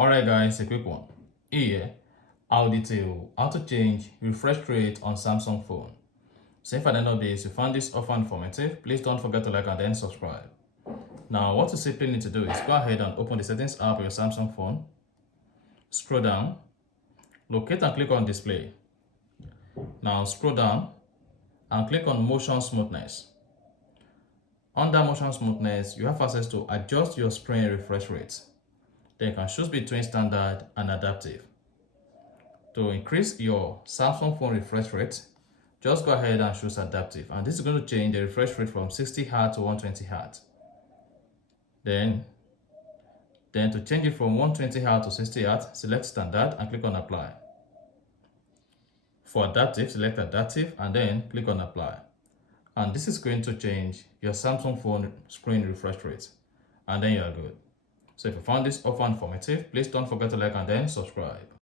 Alright guys, a quick one. Here, I'll detail how to change refresh rate on Samsung phone. So if at the end of this you found this offer informative, please don't forget to like and then subscribe. Now what you simply need to do is go ahead and open the settings app on your Samsung phone. Scroll down, locate and click on display. Now scroll down and click on motion smoothness. Under motion smoothness, you have access to adjust your screen refresh rate. Then you can choose between standard and adaptive. To increase your Samsung phone refresh rate, just go ahead and choose adaptive, and this is going to change the refresh rate from 60 Hz to 120 Hz. Then to change it from 120 Hz to 60 Hz, select standard and click on apply. For adaptive, select adaptive and then click on apply. And this is going to change your Samsung phone screen refresh rate, and then you are good. So if you found this offer informative, please don't forget to like and then subscribe.